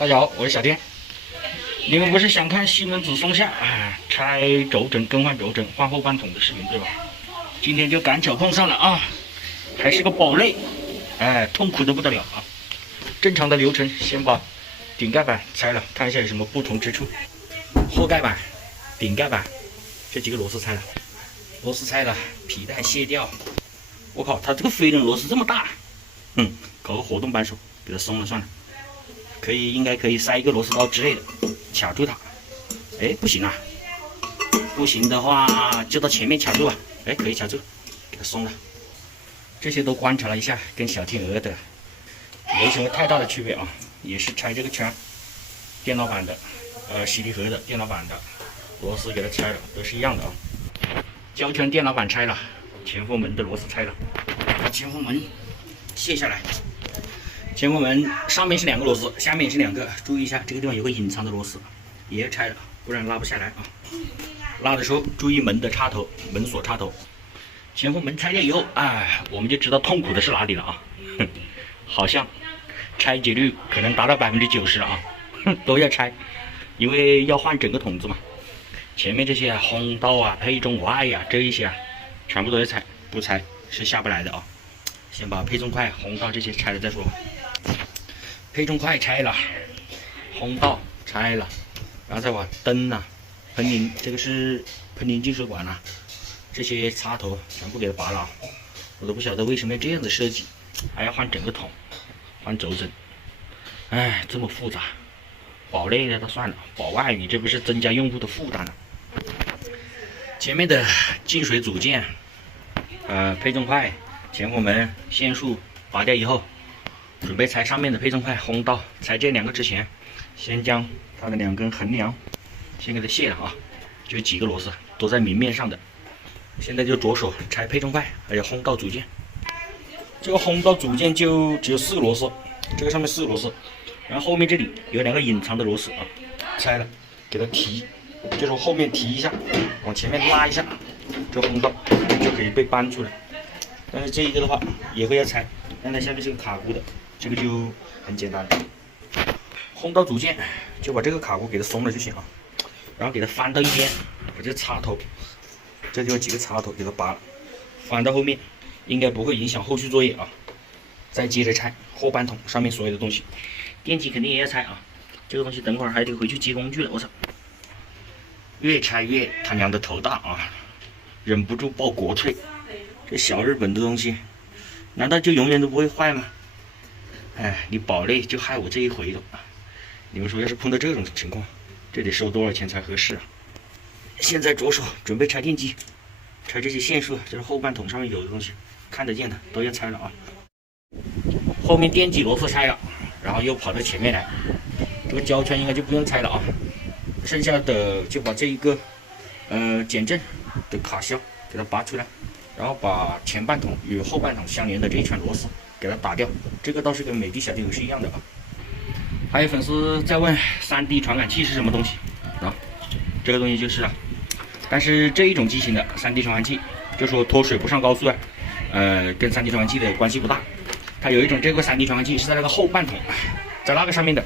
大家好，我是小天。你们不是想看西门子松下拆轴枕、更换轴枕、换后半桶的视频对吧？今天就赶巧碰上了啊，还是个宝类，痛苦的不得了啊！正常的流程，先把顶盖板拆了，看一下有什么不同之处。后盖板、顶盖板这几个螺丝拆了，螺丝拆了，皮带卸掉。我靠，它这个飞轮螺丝这么大，搞个活动扳手给它松了算了。应该可以塞一个螺丝刀之类的卡住它。不行啊，不行的话就到前面卡住吧。可以卡住，给它松了。这些都观察了一下，跟小天鹅的没什么太大的区别啊，也是拆这个圈，电脑版的，洗涤盒的电脑版的螺丝给它拆了，都是一样的啊。胶圈电脑版拆了，前后门的螺丝拆了，把前后门卸下来。前后门上面是2个螺丝，下面也是2个，注意一下这个地方有个隐藏的螺丝，也拆了，不然拉不下来啊。拉的时候注意门的插头，门锁插头。前后门拆掉以后，我们就知道痛苦的是哪里了啊。好像拆解率可能达到90%了啊，都要拆，因为要换整个筒子嘛。前面这些轰道啊、配重块呀这一些全部都要拆，不拆是下不来的啊。先把配重块、轰道这些拆了再说。配重块拆了，轰道拆了，然后再把灯喷淋，这个是喷淋进水管这些插头全部给它拔了。我都不晓得为什么要这样子设计，还要换整个桶，换轴枕，这么复杂。保内的都算了，保外你这不是增加用户的负担了。前面的进水组件，配重块、前后门、线束拔掉以后，准备拆上面的配重块、轰道。拆这2个之前，先将它的2根横梁先给它卸了啊，就几个螺丝都在明面上的。现在就着手拆配重块还有轰道组件。这个轰道组件就只有4个螺丝，这个上面4个螺丝，然后后面这里有2个隐藏的螺丝拆了给它提，就是后面提一下，往前面拉一下，这轰道就可以被搬出来。但是这一个的话也会要拆，但它下面是个卡箍的，这个就很简单了。轰道组件就把这个卡箍给它松了就行了，然后给它翻到一边，把这插头，这就有几个插头给它拔了，翻到后面，应该不会影响后续作业啊。再接着拆后半桶上面所有的东西，电机肯定也要拆啊，这个东西等会儿还得回去接工具了，我操！越拆越他娘的头大啊，忍不住爆国粹。这小日本的东西，难道就永远都不会坏吗？你宝类就害我这一回了。你们说要是碰到这种情况，这得收多少钱才合适啊？现在着手准备拆电机，拆这些线束，这是后半桶上面有的东西，看得见的都要拆了啊。后面电机螺丝拆了，然后又跑到前面来，这个胶圈应该就不用拆了啊，剩下的就把这一个减震的卡销给它拔出来。然后把前半桶与后半桶相连的这一圈螺丝给它打掉，这个倒是跟美的小天鹅是一样的啊。还有粉丝在问3D 传感器是什么东西啊？这个东西就是了，但是这一种机型的3D 传感器，就说脱水不上高速跟3D 传感器的关系不大。它有一种这个3D 传感器是在那个后半桶，在那个上面的，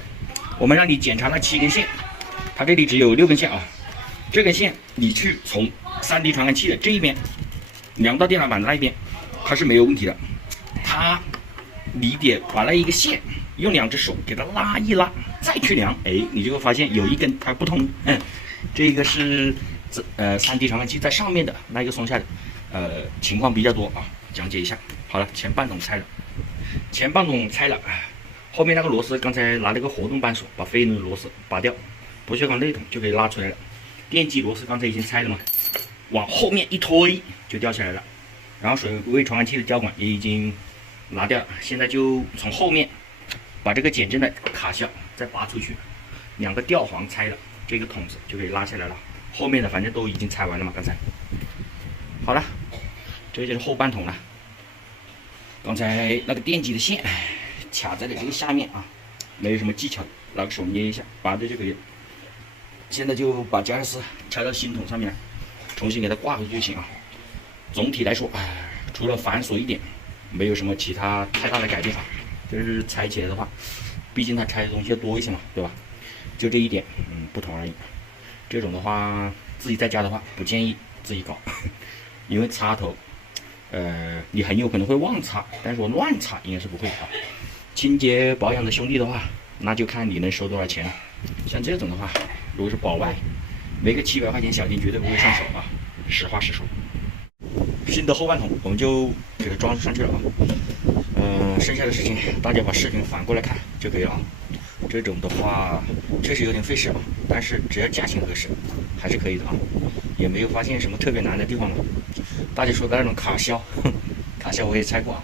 我们让你检查那7根线，它这里只有6根线啊。这根线你去从3D 传感器的这一边量到电脑板的那一边，它是没有问题的。你得把那一个线用2只手给它拉一拉，再去量，你就会发现有一根它不通。这个是3D 传感器在上面的那一个松下的，情况比较多啊，讲解一下。好了，前半桶拆了，后面那个螺丝刚才拿了个活动扳手把飞轮螺丝拔掉，不锈钢内筒就可以拉出来了。电机螺丝刚才已经拆了嘛，往后面一推就掉下来了，然后水位传感器的胶管也已经拿掉了，现在就从后面把这个减震的卡销再拔出去，2个吊环拆了，这个筒子就可以拉下来了。后面的反正都已经拆完了嘛，刚才。好了，这就是后半桶了。刚才那个电机的线卡在了这个下面啊，没有什么技巧，拿个手捏一下拔掉就可以了。现在就把加热丝拆到新桶上面来，重新给它挂回去就行啊。总体来说，除了繁琐一点，没有什么其他太大的改变。就是拆起来的话，毕竟它拆的东西要多一些嘛，对吧？就这一点，不同而已。这种的话，自己在家的话，不建议自己搞，因为插头，你很有可能会忘插，但是我乱插应该是不会啊。清洁保养的兄弟的话，那就看你能收多少钱了。像这种的话，如果是保外，没个700块钱小弟绝对不会上手啊，实话实说。新的后半桶我们就给它装上去了啊。剩下的事情大家把视频反过来看就可以了啊。这种的话确实有点费时啊，但是只要价钱合适，还是可以的啊。也没有发现什么特别难的地方嘛。大家说的那种卡销，卡销我也拆过啊，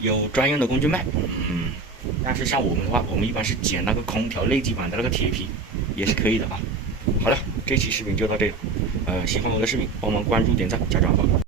有专用的工具卖，但是像我们的话，我们一般是剪那个空调内基板的那个铁皮，也是可以的啊。好了，这期视频就到这里，喜欢我的视频，帮忙关注、点赞、加转发。